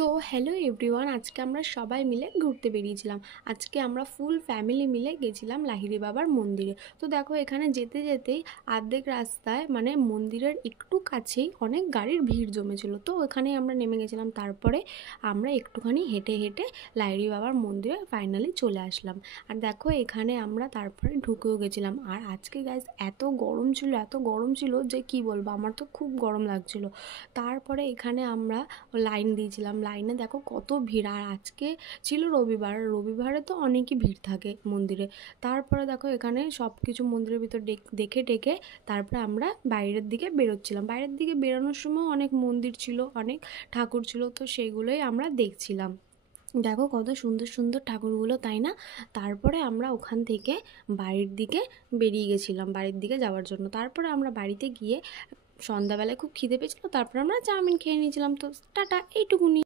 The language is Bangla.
সো হ্যালো এভরিওয়ান, আজকে আমরা সবাই মিলে ঘুরতে বেরিয়েছিলাম। আজকে আমরা ফুল ফ্যামিলি মিলে গেছিলাম লাহিড়ী বাবার মন্দিরে। তো দেখো, এখানে যেতে যেতেই অর্ধেক রাস্তায় মানে মন্দিরের একটু কাছেই অনেক গাড়ির ভিড় জমেছিল। তো ওখানে আমরা নেমে গেছিলাম। তারপরে আমরা একটুখানি হেঁটে হেঁটে লাহিড়ী বাবার মন্দিরে ফাইনালি চলে আসলাম। আর দেখো, এখানে আমরা তারপরে ঢুকেও গেছিলাম। আর আজকে গাইস এত গরম ছিল যে কি বলবো, আমার তো খুব গরম লাগছিল। তারপরে এখানে আমরা লাইন দিয়েছিলাম। লাইনে দেখো কত ভিড়। আর আজকে ছিল রবিবার, রবিবারে তো অনেকই ভিড় থাকে মন্দিরে। তারপরে দেখো, এখানে সব কিছু মন্দিরের ভিতর দেখে টেকে তারপরে আমরা বাইরের দিকে বেরোচ্ছিলাম। বাইরের দিকে বেরোনোর সময় অনেক মন্দির ছিল, অনেক ঠাকুর ছিল, তো সেইগুলোই আমরা দেখছিলাম। দেখো কত সুন্দর সুন্দর ঠাকুরগুলো, তাই না? তারপরে আমরা ওখান থেকে বাড়ির দিকে বেরিয়ে গেছিলাম, বাড়ির দিকে যাওয়ার জন্য। তারপরে আমরা বাড়িতে গিয়ে সন্ধ্যাবেলায় খুব খিদে পেয়েছিল, তারপর আমরা চাউমিন খেয়ে নিয়েছিলাম। তো টাটা, এইটুকুনি।